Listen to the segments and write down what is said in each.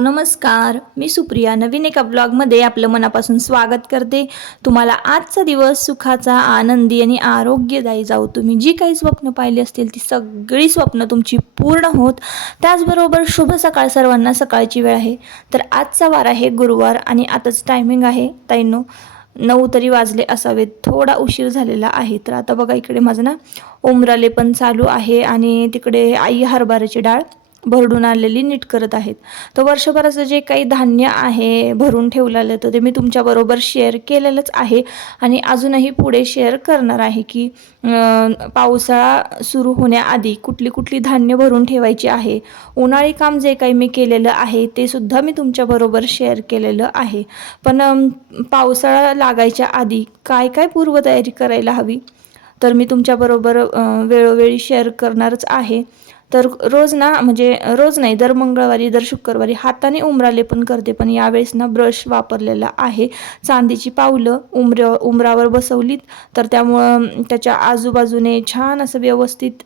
नमस्कार. मी सुप्रिया. नवीन एका ब्लॉगमध्ये आपलं मनापासून स्वागत करते. तुम्हाला आजचा दिवस सुखाचा आनंदी आणि आरोग्यदायी जाऊ तुम्ही जी काही स्वप्न पाहिली असतील ती सगळी स्वप्न तुमची पूर्ण होत. त्याचबरोबर शुभ सकाळ सर्वांना सकाळची वेळ आहे. तर आजचा वार आहे गुरुवार आणि आताच टायमिंग आहे. ताईंनो नऊ तरी वाजले असावेत. थोडा उशीर झालेला आहे. तर आता बघा इकडे माझं ना उमराले पण चालू आहे आणि तिकडे आई हरभऱ्याची डाळ. भरडून आलेली नीट करत आहेत. तर वर्षभराचं जे काही धान्य आहे भरून ठेवलेलं तर ते मी तुमच्याबरोबर शेअर केलेलंच आहे. आणि अजूनही पुढे शेअर करणार आहे की पावसाळा सुरू होण्याआधी कुठली कुठली धान्य भरून ठेवायची आहे. उन्हाळी काम जे काही मी केलेलं आहे ते सुद्धा मी तुमच्याबरोबर शेअर केलेलं आहे. पण पावसाळा लागायच्या आधी काय काय पूर्वतयारी करायला हवी? तर मी तुमच्याबरोबर वेळोवेळी शेअर करणारच आहे. तर रोज ना म्हणजे रोज नाही दर मंगळवारी दर शुक्रवारी हाताने उमराले पण करते पण यावेळेस ना ब्रश वापरलेला आहे. चांदीची पावलं उमऱ्या उमरावर बसवलीत तर त्यामुळं त्याच्या आजूबाजूने छान असं व्यवस्थित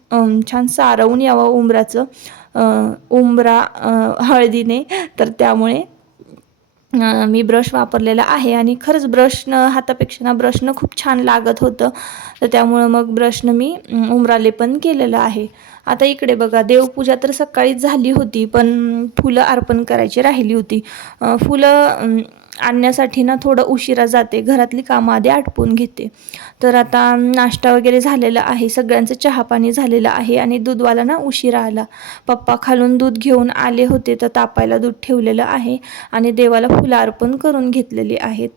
छान सारवून यावं उमराचं उमरा हळदीने. तर त्यामुळे मी ब्रश वापरलेला आहे आणि खरंच ब्रशनं हातापेक्षा ना ब्रशनं खूप छान लागत होतं. तर त्यामुळं मग ब्रशनं मी उमराले पण केलेलं आहे. आता इकडे बघा देवपूजा तर सकाळीच झाली होती पण फुलं अर्पण करायची राहिली होती. फुलं आणण्यासाठी ना थोडं उशिरा जाते. घरातली कामं आधी आटपून घेते. तर आता नाश्ता वगैरे झालेला आहे. सगळ्यांचं चहापाणी झालेलं आहे आणि दूधवाला ना उशिरा आला. पप्पा खालून दूध घेऊन आले होते तर तापायला दूध ठेवलेलं आहे आणि देवाला फुलं अर्पण करून घेतलेली आहेत.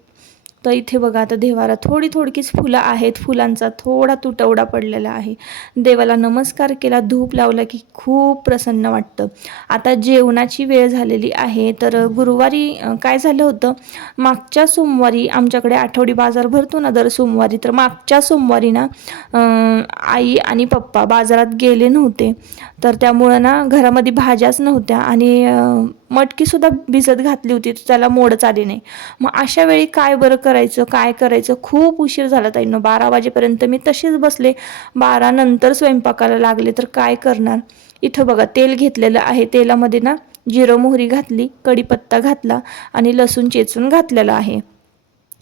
तर इथे बघा आता देवाला थोडी थोडकीच फुलं आहेत. फुलांचा थोडा तुटवडा पडलेला आहे. देवाला नमस्कार केला धूप लावला की खूप प्रसन्न वाटतं. आता जेवणाची वेळ झालेली आहे. तर गुरुवारी काय झालं होतं? मागच्या सोमवारी आमच्याकडे आठवडी बाजार भरतो ना दर सोमवारी तर मागच्या सोमवारी ना आई आणि पप्पा बाजारात गेले नव्हते. तर त्यामुळं ना घरामध्ये भाज्याच नव्हत्या आणि मटकीसुद्धा भिजत घातली होती तर त्याला मोडच आली नाही. मग अशा वेळी काय बरं करायचं काय करायचं? खूप उशीर झाला ताईनं. बारा वाजेपर्यंत मी तसेच बसले. बारा नंतर स्वयंपाकाला लागले. तर काय करणार? इथं बघा तेल घेतलेलं आहे. तेलामध्ये ना जिरं मोहरी घातली कढीपत्ता घातला आणि लसूण चेचून घातलेला आहे.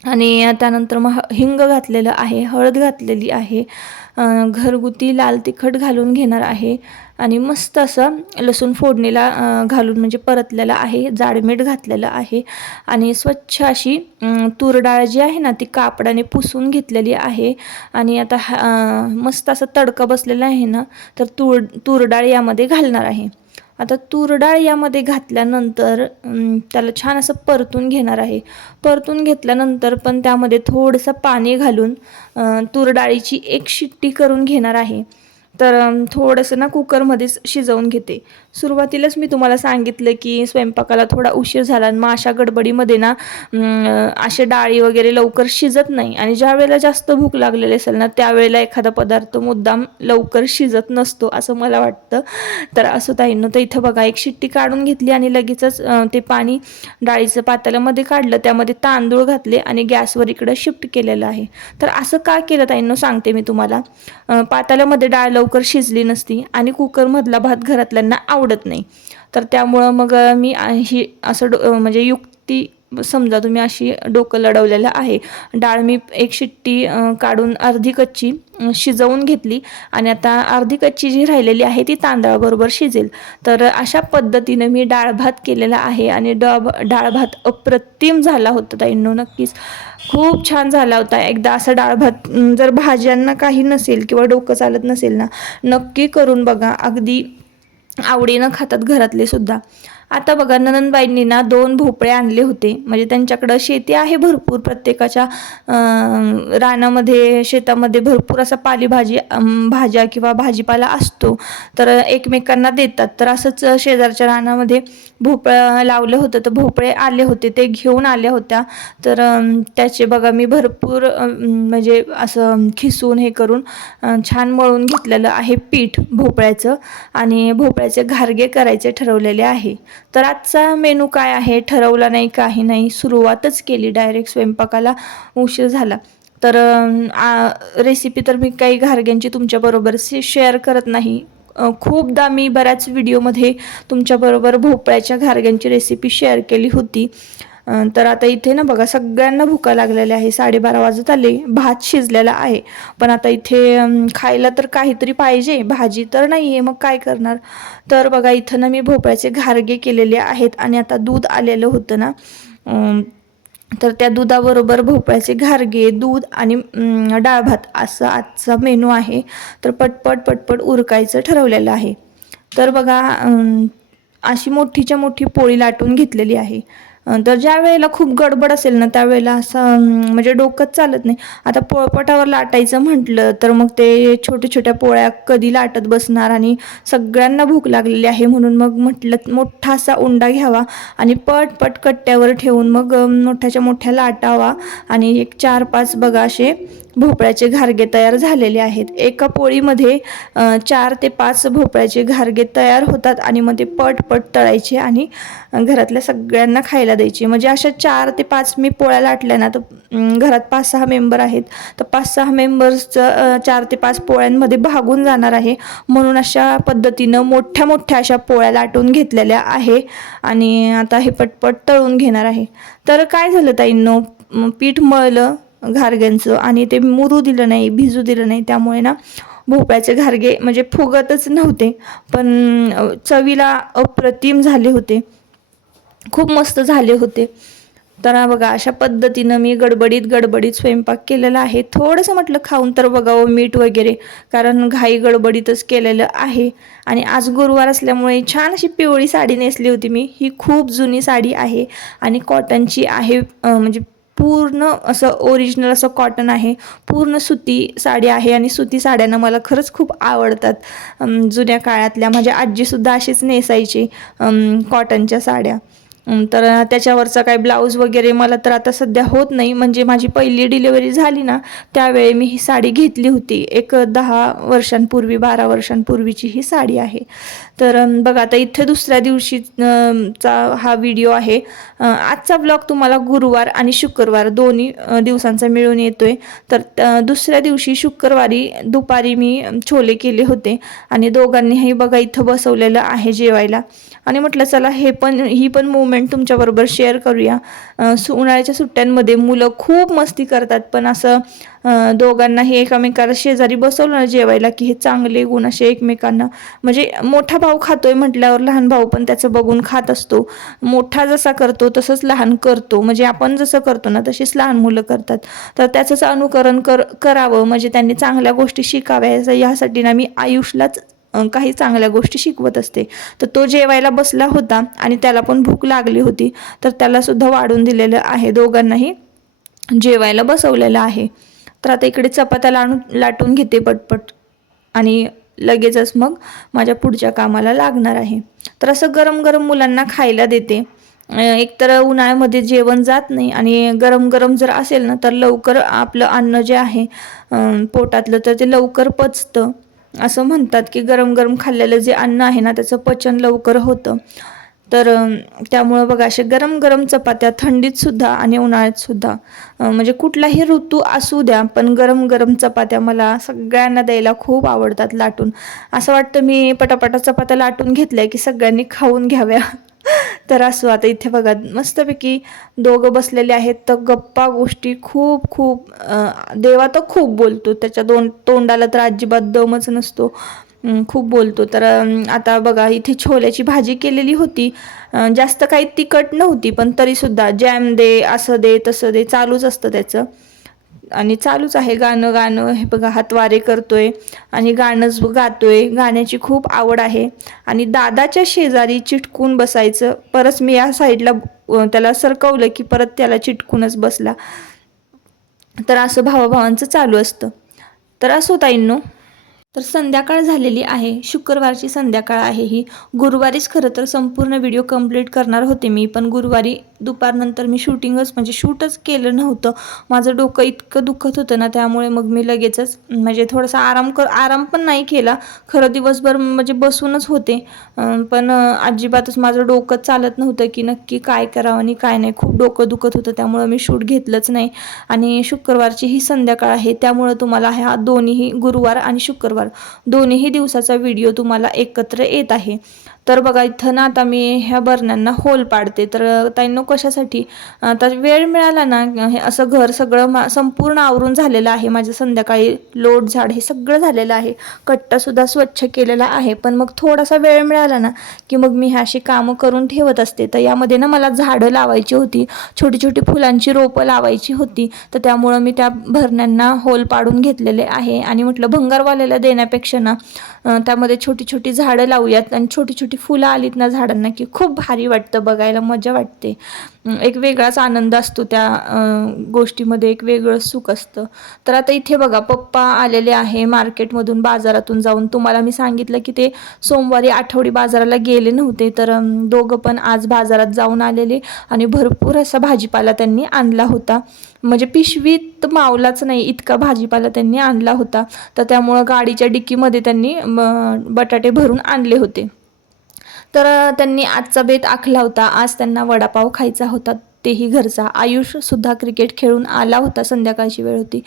आणि त्यानंतर मग ह- हिंग घातलेलं आहे हळद घातलेली आहे घरगुती लाल तिखट घालून घेणार आहे आणि मस्त असं लसूण फोडणीला घालून म्हणजे परतलेलं आहे जाडमीठ घातलेलं आहे आणि स्वच्छ अशी अं, तूर डाळ जी आहे ना ती कापडाने पुसून घेतलेली आहे आणि आता हा- मस्त असं तडका बसलेला आहे ना तर तूर तूर डाळ यामध्ये घालणार आहे. आता तूर डाळ यामध्ये घातल्यानंतर त्याला छान असं परतून घेणार आहे. परतून घेतल्यानंतर पण त्यामध्ये थोडंसं पाणी घालून तूरडाळीची तूर डाळीची एक शिट्टी करून घेणार आहे. तर थोडंसं ना कुकरमध्येच शिजवून घेते. सुरुवातीलाच मी तुम्हाला सांगितलं की स्वयंपाकाला थोडा उशीर झाला आणि मग अशा गडबडीमध्ये ना असे डाळी वगैरे लवकर शिजत नाही. आणि ज्या वेळेला जास्त भूक लागलेली असेल ना त्यावेळेला एखादा पदार्थ मुद्दाम लवकर शिजत नसतो असं मला वाटतं. तर असं ताईनं तर इथं बघा एक शिट्टी काढून घेतली आणि लगेचच ते पाणी डाळीचं पातेल्यामध्ये काढलं. त्यामध्ये तांदूळ घातले आणि गॅसवर इकडं शिफ्ट केलेलं आहे. तर असं का केलं ताईंनो सांगते मी तुम्हाला. पाताल्यामध्ये डाळ लवकर शिजली नसती आणि कुकरमधला भात घरातल्यांना आवडत नाही. तर त्यामुळं मग मी ही असं डो म्हणजे युक्ती समजा तुम्ही अशी डोकं लढवलेलं आहे. डाळ मी एक शिट्टी काढून अर्धी कच्ची शिजवून घेतली आणि आता अर्धी कच्ची जी राहिलेली आहे ती तांदळाबरोबर शिजेल. तर अशा पद्धतीनं मी डाळ भात केलेला आहे आणि डब डाळ भात अप्रतिम झाला होता ताईंनो नक्कीच. खूप छान झाला होता. एकदा असा डाळ भात जर भाज्यांना काही नसेल किंवा डोकं चालत नसेल ना नक्की करून बघा. अगदी आवडीनं खातात घरातले सुद्धा. आता बघा ननंदबाईंनी ना दोन भोपळे आणले होते. म्हणजे त्यांच्याकडं शेती आहे भरपूर प्रत्येकाच्या. रानामध्ये शेतामध्ये भरपूर असा पालेभाजी भाज्या किंवा भाजीपाला असतो. तर एकमेकांना देतात. तर असंच शेजारच्या रानामध्ये भोपळं लावलं होतं. तर भोपळे आले होते. ते घेऊन आल्या होत्या. तर त्याचे बघा मी भरपूर म्हणजे असं खिसून हे करून छान मळून घेतलेलं आहे पीठ भोपळ्याचं. आणि भोपळ्याचे घारगे करायचे ठरवलेले आहे. तर आजचा मेनू काय आहे? ठरवला नाही काही नाही. सुरुवातच केली. डायरेक्ट स्वयंपाकाला उशीर झाला. तर रेसिपी तर मी काही घारग्यांची तुमच्याबरोबर शेअर करत नाही. खूपदा मी बऱ्याच व्हिडिओमध्ये तुमच्याबरोबर भोपळ्याच्या घारग्यांची रेसिपी शेअर केली होती. तर आता इथे ना बघा सगळ्यांना भुका लागलेल्या आहे. साडेबारा वाजत आले भात शिजलेला आहे. पण आता इथे खायला तर काहीतरी पाहिजे भाजी तर नाही आहे मग काय करणार? तर बघा इथं ना मी भोपळ्याचे घारगे केलेले आहेत आणि आता दूध आलेलं होतं ना. तर त्या दुधाबरोबर भोपळ्याचे घारगे दूध आणि डाळभात डाळ भात असं आजचा मेनू आहे. तर पटपट पटपट उरकायचं ठरवलेलं आहे. तर बघा अशी मोठीच्या मोठी पोळी लाटून घेतलेली आहे. तर ज्या वेळेला खूप गडबड असेल ना त्यावेळेला असं म्हणजे डोकंच चालत नाही. आता पोळपटावर लाटायचं म्हटलं तर मग ते छोट्या छोट्या पोळ्या कधी लाटत बसणार आणि सगळ्यांना भूक लागलेली आहे म्हणून मग म्हटलं मोठा असा उंडा घ्यावा आणि पट पट कट्ट्यावर ठेवून मग मोठ्याच्या मोठ्या लाटावा आणि एक चार पाच बघा असे भोपळ्याचे घारगे तयार झालेले आहेत. एका पोळीमध्ये चार ते पाच भोपळ्याचे घारगे तयार होतात आणि मग ते पट पट तळायचे आणि घरातल्या सगळ्यांना खायला द्यायचे. म्हणजे अशा चार ते पाच मी पोळ्या लाटल्या ना तर घरात पाच सहा मेंबर आहेत. तर पाच सहा मेंबर्सचं चार ते पाच पोळ्यांमध्ये भागून जाणार आहे. म्हणून अशा पद्धतीनं मोठ्या मोठ्या अशा पोळ्या लाटून घेतलेल्या आहे आणि आता हे पटपट तळून घेणार आहे. तर काय झालं ताईंनो पीठ मळलं घारग्यांचं आणि ते मुरू दिलं नाही भिजू दिलं नाही त्यामुळे ना भोपळ्याचे घारगे म्हणजे फुगतच नव्हते पण चवीला अप्रतिम झाले होते. खूप मस्त झाले होते. तर बघा अशा पद्धतीनं मी गडबडीत गडबडीत स्वयंपाक केलेला आहे. थोडंसं म्हटलं खाऊन तर बघावं मीठ वगैरे कारण घाई गडबडीतच केलेलं आहे. आणि आज गुरुवार असल्यामुळे छान अशी पिवळी साडी नेसली होती मी. ही खूप जुनी साडी आहे आणि कॉटनची आहे म्हणजे पूर्ण असं ओरिजिनल असं कॉटन आहे. पूर्ण सुती साडी आहे आणि सुती साड्यांना मला खरंच खूप आवडतात. जुन्या काळातल्या माझ्या आजीसुद्धा अशीच नेसायची कॉटनच्या साड्या. तर त्याच्यावरचा काय ब्लाऊज वगैरे मला तर आता सध्या होत नाही. म्हणजे माझी पहिली डिलिव्हरी झाली ना त्यावेळी मी ही साडी घेतली होती. एक दहा वर्षांपूर्वी बारा वर्षांपूर्वीची ही साडी आहे. तर बघा आता इथे दुसऱ्या दिवशी चा हा व्हिडिओ आहे. आजचा ब्लॉग तुम्हाला गुरुवार आणि शुक्रवार दोन्ही दिवसांचा मिळून येतोय. तर दुसऱ्या दिवशी शुक्रवारी दुपारी मी छोले केले होते आणि दोघांनीही बघा इथं बसवलेलं आहे जेवायला. आणि म्हटलं चला हे पण ही पण मुवमेंट तुमच्याबरोबर शेअर करूया. सु उन्हाळ्याच्या सुट्ट्यांमध्ये मुलं खूप मस्ती करतात पण असं दोघांनाही एकमेकाला शेजारी बसवलं ना जेवायला की हे चांगले गुण असे एकमेकांना म्हणजे मोठा भाऊ खातोय म्हटल्यावर लहान भाऊ पण त्याचं बघून खात असतो. मोठा जसा करतो तसंच लहान करतो. म्हणजे आपण जसं करतो ना तशीच लहान मुलं करतात. तर त्याचंच अनुकरण कर करावं. म्हणजे त्यांनी चांगल्या गोष्टी शिकाव्या. यासाठी ना मी आयुषलाच काही चांगल्या गोष्टी शिकवत असते. तर तो जेवायला बसला होता आणि त्याला पण भूक लागली होती. तर त्यालासुद्धा वाढून दिलेलं आहे. दोघांनाही जेवायला बसवलेलं आहे. तर आता इकडे चपात्या लाडून लाटून घेते पटपट. आणि लगेचच मग माझ्या पुढच्या कामाला लागणार आहे. तर असं गरम गरम मुलांना खायला देते. एकतर उन्हाळ्यामध्ये जेवण जात नाही आणि गरम गरम जर असेल ना तर लवकर आपलं अन्न जे आहे पोटातलं तर ते लवकर पचतं. असं म्हणतात की गरम गरम खाल्लेलं जे अन्न आहे ना त्याचं पचन लवकर होतं. तर त्यामुळं बघा असे गरम गरम चपात्या थंडीत सुद्धा आणि उन्हाळ्यात सुद्धा म्हणजे कुठलाही ऋतू असू द्या पण गरम गरम चपात्या मला सगळ्यांना द्यायला खूप आवडतात लाटून. असं वाटतं मी पटापटा चपात्या लाटून घेतल्या की सगळ्यांनी खाऊन घ्याव्या. तर असो आता इथे बघा मस्तपैकी दोघं बसलेले आहेत. तर गप्पा गोष्टी खूप खूप देवा तर खूप बोलतो. त्याच्या दोन तोंडाला तर अजिबात दमच नसतो. खूप बोलतो. तर आता बघा इथे छोल्याची भाजी केलेली होती. जास्त काही तिखट नव्हती पण तरीसुद्धा जॅम दे असं दे तसं दे चालूच असतं त्याचं. आणि चालूच आहे गाणं गाणं हे बघा हातवारे करतोय आणि गाणंच गातोय. गाण्याची खूप आवड आहे. आणि दादाच्या शेजारी चिटकून बसायचं. परत मी या साईडला त्याला सरकवलं की परत त्याला चिटकूनच बसला. तर असं भावाभावांचं चालू असतं. तर असो ताईंनो तर संध्याकाळ झालेली आहे. शुक्रवारची संध्याकाळ आहे ही. गुरुवारीच खरं तर संपूर्ण व्हिडिओ कंप्लीट करणार होते मी पण गुरुवारी दुपारनंतर मी शूटिंगच म्हणजे शूटच केलं नव्हतं. माझं डोकं इतकं दुखत होतं ना त्यामुळे मग मी लगेचच म्हणजे थोडासा आराम कर आराम पण नाही केला. खरं दिवसभर म्हणजे बसूनच होते. पण अजिबातच माझं डोकं चालत नव्हतं की नक्की काय करावं आणि काय नाही. खूप डोकं दुखत होतं त्यामुळं मी शूट घेतलंच नाही. आणि शुक्रवारची ही संध्याकाळ आहे त्यामुळं तुम्हाला ह्या दोन्ही गुरुवार आणि शुक्रवार दोन्हीही दिवसाचा व्हिडिओ तुम्हाला एकत्र येत आहे. तर बघा इथं ना आता मी ह्या बरण्यांना होल पाडते. तर ताईंनो कशासाठी? आता वेळ मिळाला ना हे असं घर सगळं मा संपूर्ण आवरून झालेलं आहे. माझं संध्याकाळी लोट झाड हे सगळं झालेलं आहे. कट्टासुद्धा स्वच्छ केलेला आहे. पण मग थोडासा वेळ मिळाला ना की मग मी ह्या अशी कामं करून ठेवत असते. तर यामध्ये ना मला झाडं लावायची होती. छोटी छोटी फुलांची रोपं लावायची होती. तर त्यामुळं मी त्या भरण्यांना होल पाडून घेतलेले आहे. आणि म्हटलं भंगारवाल्याला देण्यापेक्षा ना त्यामध्ये छोटी छोटी झाडं लावूयात. आणि छोटी छोटी फुलं आलीत ना झाडांना की खूप भारी वाटतं बघायला. मजा वाटते. एक वेगळाच आनंद असतो त्या गोष्टीमध्ये एक वेगळं सुख असतं. तर आता इथे बघा पप्पा आलेले आहे मार्केटमधून बाजारातून जाऊन. तुम्हाला मी सांगितलं की ते सोमवारी आठवडी बाजाराला गेले नव्हते तर दोघं पण आज बाजारात जाऊन आलेले आणि भरपूर असा भाजीपाला त्यांनी आणला होता. म्हणजे पिशवीत मावलाच नाही इतका भाजीपाला त्यांनी आणला होता. तर त्यामुळं गाडीच्या डिक्कीमध्ये त्यांनी बटाटे भरून आणले होते. तर त्यांनी आजचा बेत आखला होता. आज त्यांना वडापाव खायचा होता. तेही घरचा. आयुषसुद्धा क्रिकेट खेळून आला होता संध्याकाळची वेळ होती.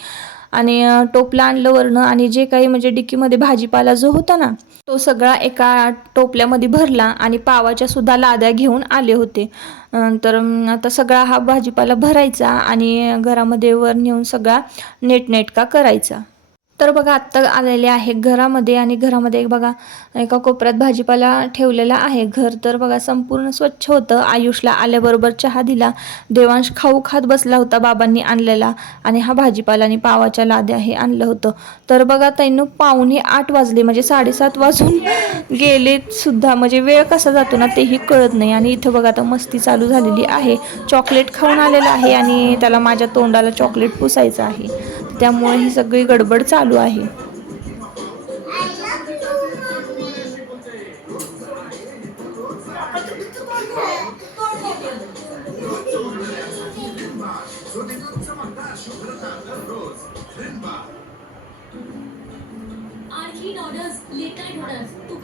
आणि टोपला आणलं वरनं आणि जे काही म्हणजे डिक्कीमध्ये भाजीपाला जो होता ना तो सगळा एका टोपल्यामध्ये भरला आणि पावाच्या सुद्धा लाद्या घेऊन आले होते. तर आता सगळा हा भाजीपाला भरायचा आणि घरामध्ये वर नेऊन सगळा नेटनेटका करायचा. तर बघा आत्ता आलेले आहे घरामध्ये आणि घरामध्ये बघा एका कोपऱ्यात भाजीपाला ठेवलेला आहे. घर तर बघा संपूर्ण स्वच्छ होतं. आयुषला आल्याबरोबर चहा दिला. देवांश खाऊ खात बसला होता बाबांनी आणलेला आणि हा भाजीपाला आणि पावाच्या लाद्या हे आणलं होतं. तर बघा ताईनं पाहुणे आठ वाजले म्हणजे साडेसात वाजून गेले सुद्धा. म्हणजे वेळ कसा जातो ना तेही कळत नाही. आणि इथं बघा आता मस्ती चालू झालेली आहे. चॉकलेट खाऊन आलेलं आहे आणि त्याला माझ्या तोंडाला चॉकलेट पुसायचं आहे. त्यामुळे ही सगळी गडबड चालू आहे.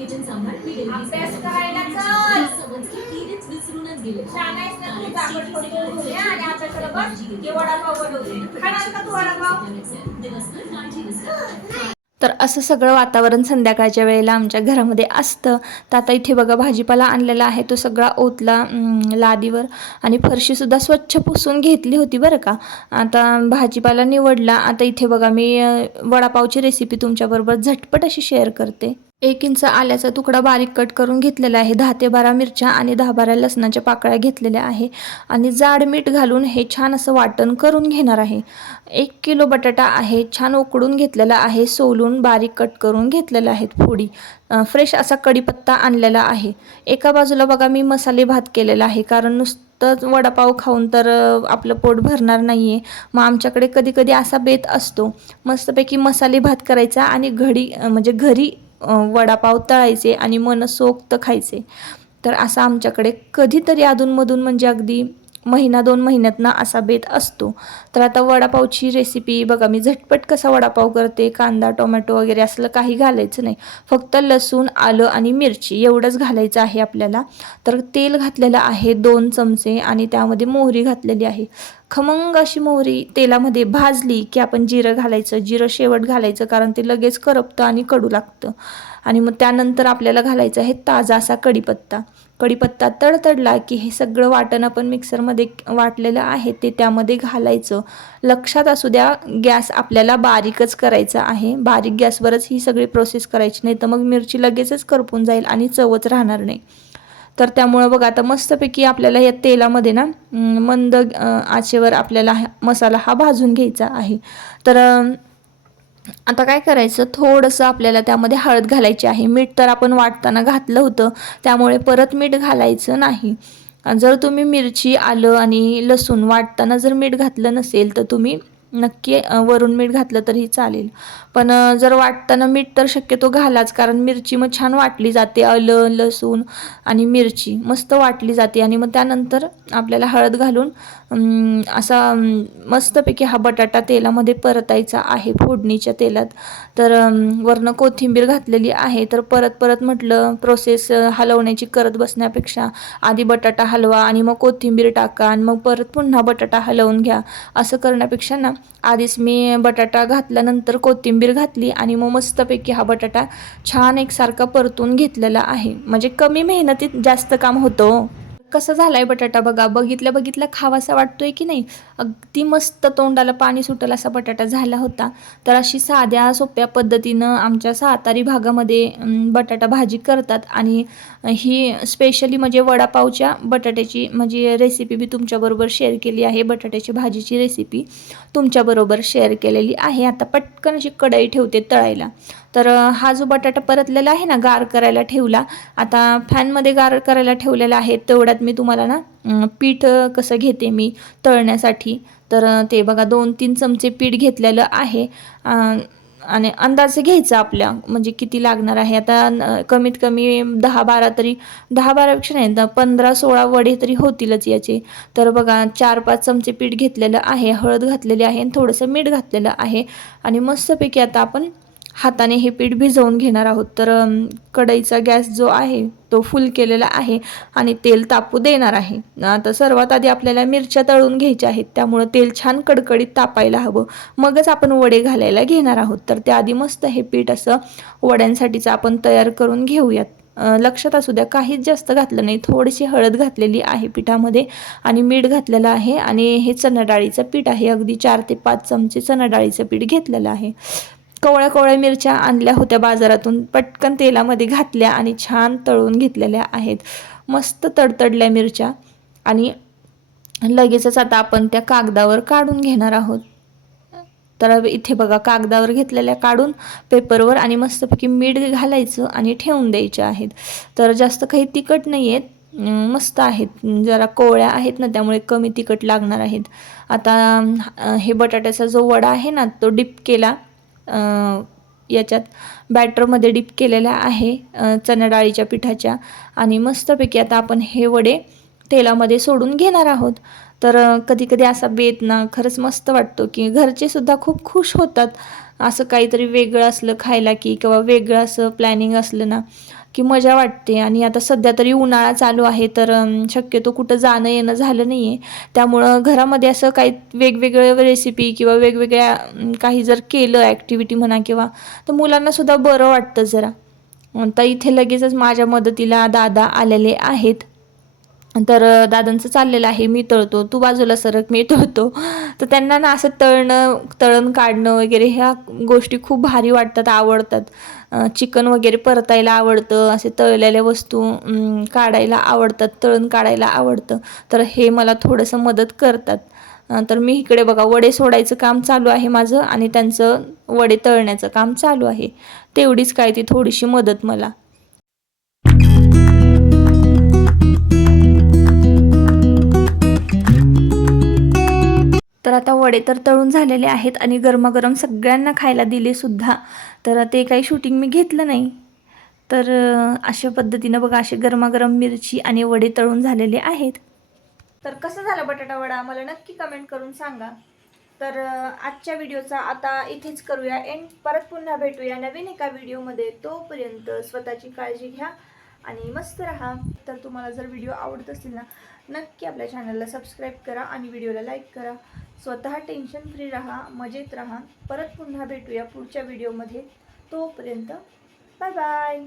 किचन सांभाळ मी अभ्यास. करायला चल. मी समज की तिनेच विसरूनच गेले छान आहेस ना तू आणि चाकट शेवटी पडतो second उद्या आणि lecture अभ्यासाला बस. काळजी घेते. ये वडापाव बनवते. खाणार का तू वडापाव? दिवसभर काळजी नसते तर असं सगळं वातावरण संध्याकाळच्या वेळेला आमच्या घरामध्ये असतं तर आता इथे बघा भाजीपाला आणलेला आहे तो सगळा ओतला लादीवर आणि फरशीसुद्धा स्वच्छ पुसून घेतली होती बरं का आता भाजीपाला निवडला आता इथे बघा मी वडापावची रेसिपी तुमच्याबरोबर झटपट अशी शेअर करते एक इंच आल्याचा तुकडा बारीक कट करून घेतलेला आहे. दहा ते बारा मिरच्या आणि दहा बारा लसणाच्या पाकळ्या घेतलेल्या आहे. आणि जाड मीठ घालून हे छान असं वाटण करून घेणार आहे. एक किलो बटाटा आहे छान उकडून घेतलेला आहे. सोलून बारीक कट करून घेतलेला आहे फोडी. फ्रेश असा कढीपत्ता आणलेला आहे. एका बाजूला बघा मी मसाले भात केलेला आहे. कारण नुसतं वडापाव खाऊन तर आपलं पोट भरणार नाही आहे मग आमच्याकडे कधी कधी असा बेत असतो. मस्तपैकी मसाले भात करायचा आणि घडी म्हणजे घरी वडापाव तळायचे आणि मनसोक्त खायचे. तर असं आमच्याकडे कधीतरी अधूनमधून म्हणजे अगदी महिना दोन महिन्यातनं असा बेत असतो. तर आता वडापावची रेसिपी बघा मी झटपट कसा वडापाव करते कांदा टोमॅटो वगैरे असलं काही घालायचं नाही. फक्त लसूण आलं आणि मिरची एवढंच घालायचं आहे आपल्याला. तर तेल घातलेलं आहे दोन चमचे आणि त्यामध्ये मोहरी घातलेली आहे. खमंग अशी मोहरी तेलामध्ये भाजली की आपण जिरं घालायचं जिरं शेवट घालायचं कारण ते लगेच करपतं आणि कडू लागतं. आणि मग त्यानंतर आपल्याला घालायचं आहे ताजा असा कढीपत्ता. कढीपत्ता तडतडला की हे सगळं वाटण आपण मिक्सरमध्ये वाटलेलं आहे ते त्यामध्ये घालायचं. लक्षात असू द्या गॅस आपल्याला बारीकच करायचा आहे. बारीक गॅसवरच ही सगळी प्रोसेस करायची नाही तर मग मिरची लगेचच करपून जाईल आणि चवच राहणार नाही. तर त्यामुळं बघा आता मस्तपैकी आपल्याला या तेलामध्ये ना मंद आचेवर आपल्याला हा मसाला हा भाजून घ्यायचा आहे. तर आता काय करायचं? थोडंसं आपल्याला त्यामध्ये हळद घालायची आहे. मीठ तर आपण वाटताना घातलं होतं. त्यामुळे परत मीठ घालायचं नाही. जर तुम्ही मिरची आलं आणि लसूण वाटताना जर मीठ घातलं नसेल तर तुम्ही नक्की वरून मीठ घातलं तरी चालेल. पण जर वाटताना मीठ तर शक्यतो घालाच कारण मिरची मग छान वाटली जाते. आलं लसूण आणि मिरची मस्त वाटली जाते. आणि मग त्यानंतर आपल्याला हळद घालून असा मस्तपैकी हा बटाटा तेलामध्ये परतायचा आहे फोडणीच्या तेलात. तर वरनं कोथिंबीर घातलेली आहे. तर परत परत म्हटलं प्रोसेस हलवण्याची करत बसण्यापेक्षा आधी बटाटा हलवा आणि मग कोथिंबीर टाका आणि मग परत पुन्हा बटाटा हलवून घ्या. असं करण्यापेक्षा ना आधीच मी बटाटा घातल्यानंतर कोथिंबीर घातली आणि मग मस्तपैकी हा बटाटा छान एकसारखा परतून घेतलेला आहे. म्हणजे कमी मेहनतीत जास्त काम होतं हो. कसं झालाय बटाटा? बघा बघितल्या बघितल्या खावासा वाटतोय की नाही? अगदी मस्त तोंडाला पाणी सुटल असा बटाटा झाला होता. तर अशी साध्या सोप्या पद्धतीनं आमच्या सातारी भागामध्ये बटाटा भाजी करतात. आणि ही स्पेशली म्हणजे वडापावच्या बटाट्याची म्हणजे रेसिपी मी तुमच्याबरोबर शेअर केली आहे. बटाट्याची भाजीची रेसिपी तुमच्याबरोबर शेअर केलेली आहे. आता पटकन अशी कढई ठेवते तळायला. तर हा जो बटाटा परतलेला आहे ना गार करायला ठेवला. आता फॅनमध्ये गार करायला ठेवलेला आहे तेवढ्यात मी तुम्हाला ना पीठ कसं घेते मी तळण्यासाठी. तर ते बघा दोन तीन चमचे पीठ घेतलेलं आहे. आणि अंदाजे घ्यायचा आपल्या म्हणजे किती लागणार आहे. आता कमीत कमी दहा बारा तरी दहा बारापेक्षा नाही तर पंधरा सोळा वडे तरी होतीलच याचे. तर बघा चार पाच चमचे पीठ घेतलेलं आहे हळद घातलेली आहे आणि थोडंसं मीठ घातलेलं आहे. आणि मस्तपैकी आता आपण हाताने हे पीठ भिजवून घेणार आहोत. तर कढईचा गॅस जो आहे तो फुल केलेला आहे आणि तेल तापू देणार आहे. आता सर्वात आधी आपल्याला मिरच्या तळून घ्यायच्या आहेत त्यामुळं तेल छान कडकडीत तापायला हवं. मगच आपण वडे घालायला घेणार आहोत. तर त्याआधी मस्त हे पीठ असं वड्यांसाठीचं आपण तयार करून घेऊयात. लक्षात असू द्या काहीच जास्त घातलं नाही. थोडीशी हळद घातलेली आहे पिठामध्ये आणि मीठ घातलेलं आहे आणि हे चणाडाळीचं पीठ आहे. अगदी चार ते पाच चमचे चणाडाळीचं पीठ घेतलेलं आहे. कवळ्या कवळ्या मिरच्या आणल्या होत्या बाजारातून. पटकन तेलामध्ये घातल्या आणि छान तळून घेतलेल्या आहेत. मस्त तडतडल्या मिरच्या. आणि लगेचच आता आपण त्या कागदावर काढून घेणार आहोत. तर इथे बघा कागदावर घेतलेल्या काढून पेपरवर आणि मस्तपैकी मीठ घालायचं आणि ठेवून द्यायचे आहेत. तर जास्त काही तिखट नाही आहेत मस्त आहेत. जरा कोवळ्या आहेत ना त्यामुळे कमी तिखट लागणार आहेत. आता हे बटाट्याचा जो वडा आहे ना तो डिप केला. याच्यात बॅटरमध्ये डिप केलेल्या आहे चणा डाळीच्या पिठाच्या. आणि मस्तपैकी आता आपण हे वडे तेलामध्ये सोडून घेणार आहोत. तर कधी कधी असा बेत ना खरंच मस्त वाटतो की घरचे सुद्धा खूप खुश होतात. असं काहीतरी वेगळं असलं खायला की किंवा वेगळं असं प्लॅनिंग असलं ना की मजा वाटते. आणि आता सध्या तरी उन्हाळा चालू आहे तर शक्यतो कुठं जाणं येणं झालं नाही आहे त्यामुळं घरामध्ये असं काही वेगवेगळ्या रेसिपी किंवा वेगवेगळ्या काही जर केलं ॲक्टिव्हिटी म्हणा किंवा तर मुलांनासुद्धा बरं वाटतं जरा. तर इथे लगेचच माझ्या मदतीला दादा आलेले आहेत. तर दादांचं चाललेलं आहे मी तळतो तू बाजूला सरक मी तळतो. तर त्यांना ना असं तळणं तळण काढणं वगैरे ह्या गोष्टी खूप भारी वाटतात आवडतात. चिकन वगैरे परतायला आवडतं असे तळलेल्या वस्तू काढायला आवडतात तळण काढायला आवडतं. तर हे मला थोडंसं मदत करतात. तर मी इकडे बघा वडे सोडायचं काम चालू आहे माझं आणि त्यांचं वडे तळण्याचं काम चालू आहे. तेवढीच काय ती थोडीशी मदत मला. तर आता वडे तर तळून झालेले आहेत आणि गरमागरम सगळ्यांना खायला दिले सुद्धा. तर ते काही शूटिंग मी घेतलं नाही. तर अशा पद्धतीनं बघा असे गरमागरम मिरची आणि वडे तळून झालेले आहेत. तर कसं झालं बटाटा वडा? मला नक्की कमेंट करून सांगा. तर आजच्या व्हिडिओचा आता इथेच करूया एंड परत पुन्हा भेटूया नवीन एका व्हिडिओमध्ये. तोपर्यंत स्वतःची काळजी घ्या आणि मस्त राहा. तर तुम्हाला जर व्हिडिओ आवडत असतील ना नक्की आपल्या चॅनलला सबस्क्राईब करा आणि व्हिडिओला लाईक करा. स्वतः टेन्शन फ्री राहा मजेत राहा. परत पुन्हा भेटूया पुढच्या व्हिडिओमध्ये. तोपर्यंत बाय बाय.